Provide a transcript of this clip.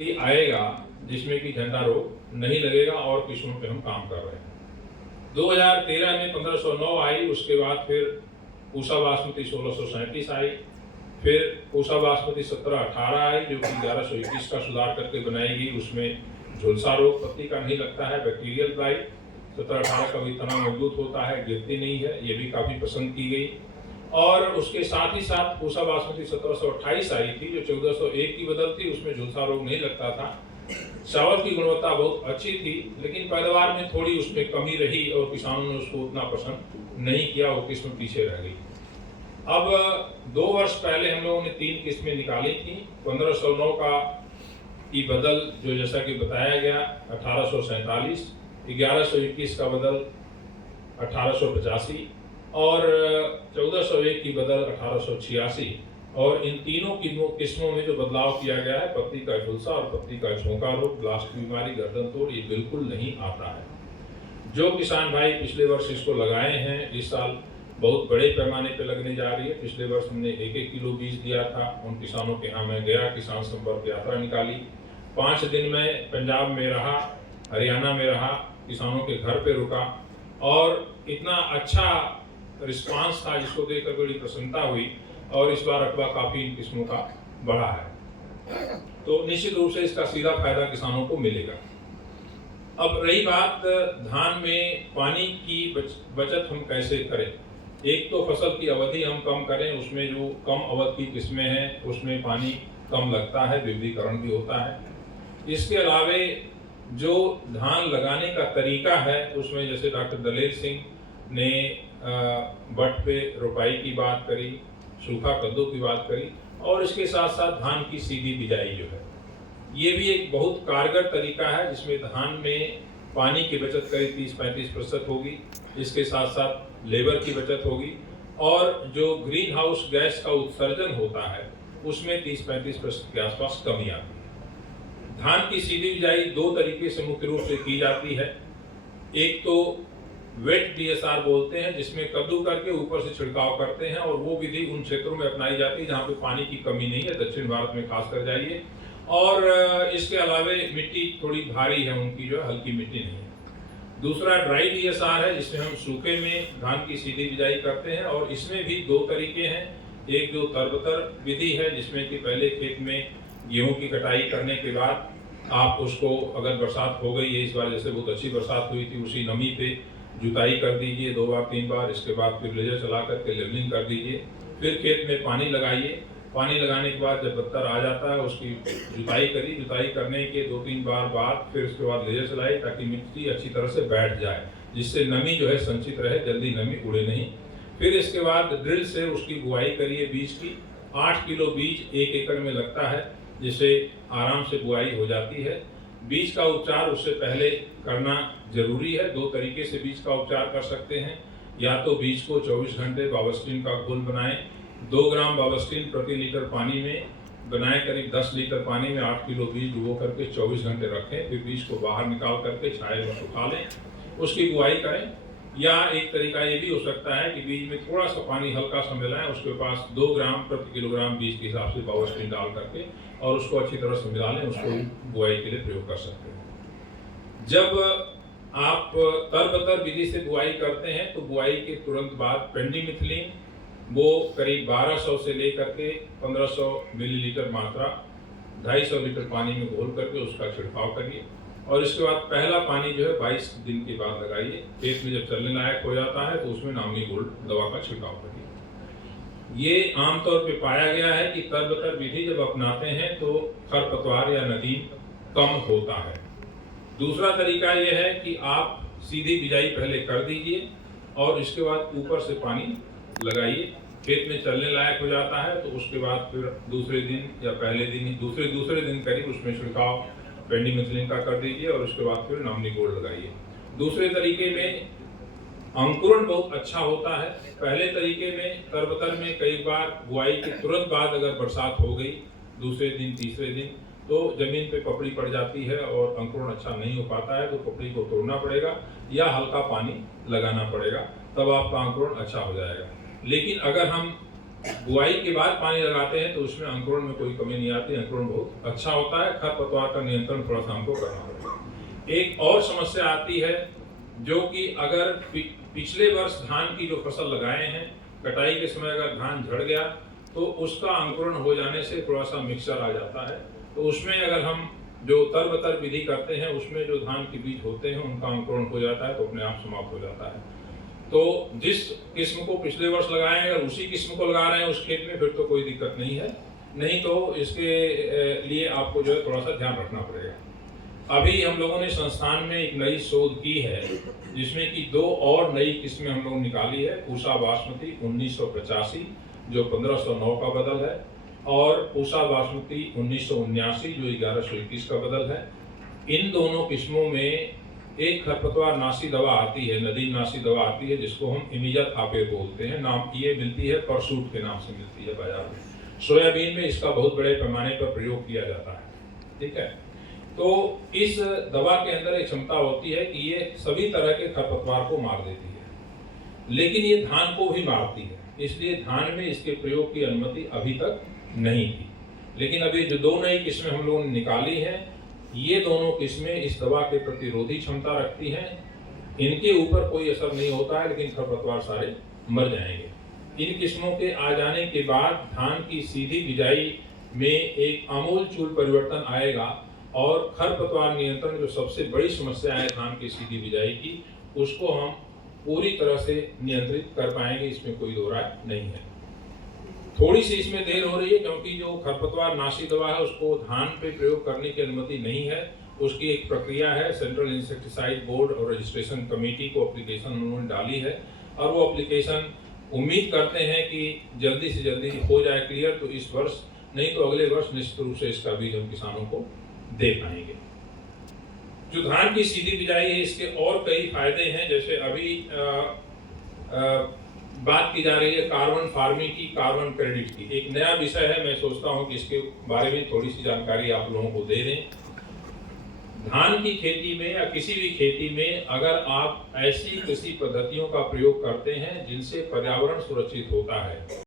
आएगा जिसमें कि झंडा रोग नहीं लगेगा और किस्मों पे हम काम कर रहे हैं। 2013 में 1509 आई, उसके बाद फिर पूसा बासमती 1637 आई, फिर पूसा बासमती 1718 आई जो कि 1121 का सुधार करके बनाई गई। उसमें झुलसा रोग पत्ती का नहीं लगता है, बैक्टीरियल ब्लाइट 1718 का भी तना मजबूत होता है, गिरती नहीं है, ये भी काफ़ी पसंद की गई। और उसके साथ ही साथ पूसा बासमती 1728 आई थी जो 1401 की बदल थी, उसमें झुलसा रोग नहीं लगता था। चावल की गुणवत्ता बहुत अच्छी थी, लेकिन पैदावार में थोड़ी उसमें कमी रही और किसानों ने उसको उतना पसंद नहीं किया, वो किस्म पीछे रह गई। अब 2 वर्ष पहले हम लोगों ने 3 किस्में निकाली थी। 1509 का की बदल जो जैसा कि बताया गया 1847, 1121 का बदल 1885 और 1401 की बदल 1886। और इन तीनों किस्मों में जो बदलाव किया गया है, पत्ती का झुलसा और पत्ती का झोंका रोग, ब्लास्ट की बीमारी, गर्दन तोड़, ये बिल्कुल नहीं आता है। जो किसान भाई पिछले वर्ष इसको लगाए हैं, इस साल बहुत बड़े पैमाने पे लगने जा रही है। पिछले वर्ष हमने 1-1 किलो बीज दिया था। उन किसानों के यहाँ मैं गया, किसान संपर्क यात्रा निकाली। 5 दिन में पंजाब में रहा, हरियाणा में रहा, किसानों के घर पे रुका और इतना अच्छा रिस्पांस था जिसको देखकर बड़ी प्रसन्नता हुई। और इस बार रकबा काफी इन किस्मों का बढ़ा है, तो निश्चित रूप से इसका सीधा फायदा किसानों को मिलेगा। अब रही बात धान में पानी की बचत हम कैसे करें। एक तो फसल की अवधि हम कम करें, उसमें जो कम अवधि की किस्में हैं उसमें पानी कम लगता है, विविधीकरण भी होता है। इसके अलावे जो धान लगाने का तरीका है उसमें जैसे डॉक्टर दलेर सिंह ने बट पे रोपाई की बात करी, सूखा कद्दू की बात करी, और इसके साथ साथ धान की सीधी बिजाई जो है ये भी एक बहुत कारगर तरीका है जिसमें धान में पानी की बचत करीब 30-35% होगी। इसके साथ साथ लेबर की बचत होगी और जो ग्रीन हाउस गैस का उत्सर्जन होता है उसमें 30-35% के आसपास कमी आती है। धान की सीधी बिजाई 2 तरीके से मुख्य रूप से की जाती है। एक तो वेट डीएसआर बोलते हैं, जिसमें कद्दू करके ऊपर से छिड़काव करते हैं, और वो विधि उन क्षेत्रों में अपनाई जाती है जहाँ पे पानी की कमी नहीं है, दक्षिण भारत में खास कर जाइए। और इसके अलावे मिट्टी थोड़ी भारी है उनकी, जो हल्की मिट्टी नहीं है। दूसरा ड्राई डीएसआर है जिसमें हम सूखे में धान की सीधी बिजाई करते हैं, और इसमें भी 2 तरीके हैं। एक जो तरबतर विधि है जिसमें कि पहले खेत में गेहूं की कटाई करने के बाद आप उसको, अगर बरसात हो गई है इस बार, जैसे बहुत अच्छी बरसात हुई थी, उसी नमी पे जुताई कर दीजिए 2 बार 3 बार। इसके बाद फिर लेजर चला करके लेवलिंग कर दीजिए। फिर खेत में पानी लगाइए। पानी लगाने के बाद जब बत्तर आ जाता है उसकी जुताई करिए। जुताई करने के 2-3 बार बाद फिर उसके बाद लेजर चलाइए ताकि मिट्टी अच्छी तरह से बैठ जाए, जिससे नमी जो है संचित रहे, जल्दी नमी उड़े नहीं। फिर इसके बाद ड्रिल से उसकी बुआई करिए बीज की। 8 किलो बीज 1 एकड़ में लगता है, जिससे आराम से बुआई हो जाती है। बीज का उपचार उससे पहले करना जरूरी है। 2 तरीके से बीज का उपचार कर सकते हैं। या तो बीज को 24 घंटे बावस्टीन का घोल बनाएं, 2 ग्राम बावस्टीन प्रति लीटर पानी में बनाएं, करीब 10 लीटर पानी में 8 किलो बीज डुबो करके 24 घंटे रखें। फिर बीज को बाहर निकाल करके छाये में सुखा लें, उसकी बुआई करें। या एक तरीका ये भी हो सकता है कि बीज में थोड़ा सा पानी हल्का सा मिलाएं, उसके पास 2 ग्राम प्रति किलोग्राम बीज के हिसाब से बावस्टीन डाल करके और उसको अच्छी तरह से मिला लें, उसको बुआई के लिए प्रयोग कर सकते हैं। जब आप तरबतर विधि से बुआई करते हैं तो बुआई के तुरंत बाद पेंडिमिथिलिन वो करीब 1200 से लेकर के 1500 मिलीलीटर मात्रा 250 लीटर पानी में घोल करके उसका छिड़काव करिए। और इसके बाद पहला पानी जो है 22 दिन के बाद लगाइए। खेत में जब चलने लायक हो जाता है तो उसमें नामी गोल्ड दवा का छिड़काव करिए। ये आमतौर पे पाया गया है कि तरबतर विधि जब अपनाते हैं तो खरपतवार या नदीम कम होता है। दूसरा तरीका यह है कि आप सीधी बिजाई पहले कर दीजिए और इसके बाद ऊपर से पानी लगाइए। खेत में चलने लायक हो जाता है तो उसके बाद फिर दूसरे दिन या पहले दिन दूसरे दिन करीब उसमें छिड़काव पेंडिमिथिलिन का कर दीजिए और उसके बाद फिर नामिनी गोल्ड लगाइए। दूसरे तरीके में अंकुरण बहुत अच्छा होता है। पहले तरीके में तरबतर में कई बार बुआई के तुरंत बाद अगर बरसात हो गई दूसरे दिन तीसरे दिन तो जमीन पे पपड़ी पड़ जाती है और अंकुरण अच्छा नहीं हो पाता है, तो पपड़ी को तोड़ना पड़ेगा या हल्का पानी लगाना पड़ेगा, तब आपका अंकुरण अच्छा हो जाएगा। लेकिन अगर हम बुआई के बाद पानी लगाते हैं तो उसमें अंकुरण में कोई कमी नहीं आती, अंकुरण बहुत अच्छा होता है। खरपतवार का नियंत्रण थोड़ा सा हमको करना पड़ेगा। एक और समस्या आती है जो कि अगर पिछले वर्ष धान की जो फसल लगाए हैं, कटाई के समय अगर धान झड़ गया तो उसका अंकुरण हो जाने से थोड़ा सा मिक्सचर आ जाता है, तो उसमें अगर हम जो तर विधि करते हैं उसमें जो धान के बीज होते हैं उनका अंकुरण हो जाता है तो अपने आप समाप्त हो जाता है। तो जिस किस्म को पिछले वर्ष लगाए हैं अगर उसी किस्म को लगा रहे हैं उस खेत में फिर तो कोई दिक्कत नहीं है, नहीं तो इसके लिए आपको जो है थोड़ा सा ध्यान रखना पड़ेगा। अभी हम लोगों ने संस्थान में एक नई शोध की है जिसमें कि 2 और नई किस्में हम लोग निकाली है। पूसा बासमती 1985 जो 1509 का बदल है और पूसा बासमती 1979 जो 1121 का बदल है। इन दोनों किस्मों में एक खरपतवार नाशी दवा आती है, नदी नाशी दवा आती है जिसको हम इमिजाथापिर बोलते हैं। नाम ये मिलती है परसूट के नाम से मिलती है बाजार में। सोयाबीन में इसका बहुत बड़े पैमाने पर प्रयोग किया जाता है, ठीक है। तो इस दवा के अंदर एक क्षमता होती है कि ये सभी तरह के खरपतवार को मार देती है, लेकिन ये धान को भी मारती है, इसलिए धान में इसके प्रयोग की अनुमति अभी तक नहीं थी। लेकिन अभी जो 2 नई किस्में हम लोगों ने निकाली हैं, ये दोनों किस्में इस दवा के प्रतिरोधी क्षमता रखती हैं। इनके ऊपर कोई असर नहीं होता है लेकिन खरपतवार सारे मर जाएंगे। इन किस्मों के आ जाने के बाद धान की सीधी बिजाई में एक आमूलचूल परिवर्तन आएगा और खरपतवार नियंत्रण जो सबसे बड़ी समस्या है धान की सीधी बिजाई की, उसको हम पूरी तरह से नियंत्रित कर पाएंगे, इसमें कोई दो राय नहीं है। थोड़ी सी इसमें देर हो रही है क्योंकि जो खरपतवार नाशी दवा है उसको धान पे प्रयोग करने की अनुमति नहीं है। उसकी एक प्रक्रिया है, सेंट्रल इंसेक्टिसाइड बोर्ड और रजिस्ट्रेशन कमेटी को एप्लीकेशन उन्होंने डाली है और वो एप्लीकेशन उम्मीद करते हैं कि जल्दी से जल्दी हो जाए क्लियर, तो इस वर्ष नहीं तो अगले वर्ष निश्चित रूप से इसका बीज हम किसानों को दे पाएंगे। जो धान की सीधी बिजाई है इसके और कई फायदे हैं, जैसे अभी बात की जा रही है कार्बन फार्मिंग की, कार्बन क्रेडिट की। एक नया विषय है, मैं सोचता हूं कि इसके बारे में थोड़ी सी जानकारी आप लोगों को दे दें। धान की खेती में या किसी भी खेती में अगर आप ऐसी कृषि पद्धतियों का प्रयोग करते हैं जिनसे पर्यावरण सुरक्षित होता है,